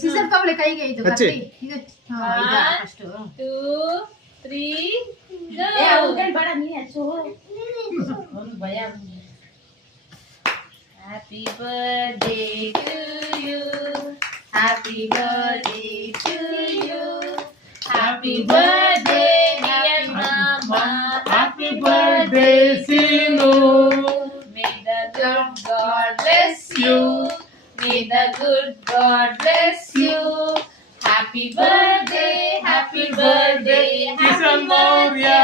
Caesar ತಗೊಳ್ಳಿ ಕೈಗೆ ಇದು ಹಚ್ಚಿ. ಇದು ಫಸ್ಟ್ 2 3 ಬೇಡ ನೀ ಹಚ್ಚು ಭಯ Happy birthday to you. Happy birthday to you. Happy birthday, dear Mama. Happy birthday, Sinu. May the good God bless you. May the good God bless you. Happy birthday, happy birthday, Kisan Maurya.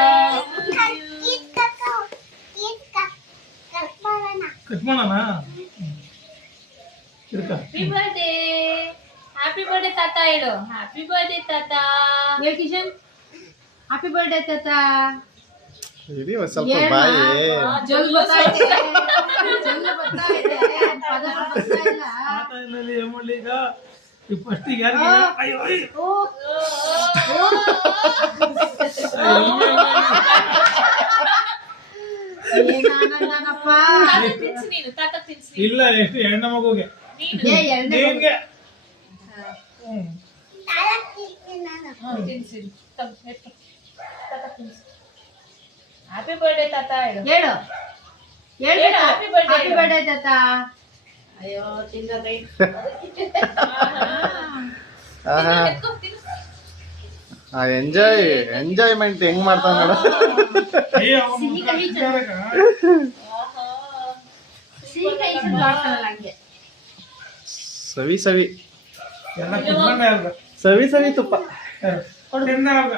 Cut ಮಾಡೋಣ Happy birthday. Happy birthday ತಾತ ಹೇಳು. Happy birthday ತಾತ. ಹೇಳಿ Kishan happy birthday ತಾತ ಇರಿ ಒಂದ್ ಸ್ವಲ್ಪ ಬಾಯಿ ಜಲ್ ಬರ್ತಾ ಇದೆ ಪದ ಬರ್ತಾ ಇಲ್ಲ ಆತನಲ್ಲಿ ಏನ್ ಮಾಡ್ಲಿ ಈಗ ಈ ಫಸ್ಟಿಗೆ ಯಾರಿಗೆ ಅಯ್ಯೋ ಓ ಏನಾನಪ್ಪ ತಾತ ತಿನ್ಸು ನೀನು. ತಾತ ತಿನ್ಸು ನೀನು. ಇಲ್ಲ ಎಷ್ಟು ಹೆಣ್ಣು ಮಗುಗೆ ನೀನು. ಏ ಎರಡನೇ ನಿನ್ಗೆ ತಿನ್ಸು. ತಗೋ, ಎತ್ತು. ತಾತ ತಿನ್ಸು. Happy birthday ತಾತ ಹೇಳು. ಹೇಳು ಹೇಳು, ಹೇಳು happy birthday ಹ್ಯಾಪಿ ಹೇಳು. ಬರ್ಡೇ ತಾತ ಅಯ್ಯೋ ತಿಂದ ಕೈ ಆಹಾ ಎತ್ಕೊ, ತಿನ್ನು. ಎಂಜಾಯ್ಮೆಂಟ್ ಹೆಂಗ್ ಮಾಡ್ತಾವ ನೋಡು ಅಯ್ಯ ಅವನು ಸಿಹಿ ಕಹಿ ಆಹಾ. ಸಿಹಿ ಕೈ ಮಾಡ್ತಾರಲ್ಲ ಹಂಗೆ ಸವಿ ಸವಿ ಎಲ್ಲ ಕುತ್ಕೊಂಡೆ ಅಲ್ಗ ಸವಿ ಸವಿ ತುಪ್ಪ ತಿಂದ ಅಲ್ಗ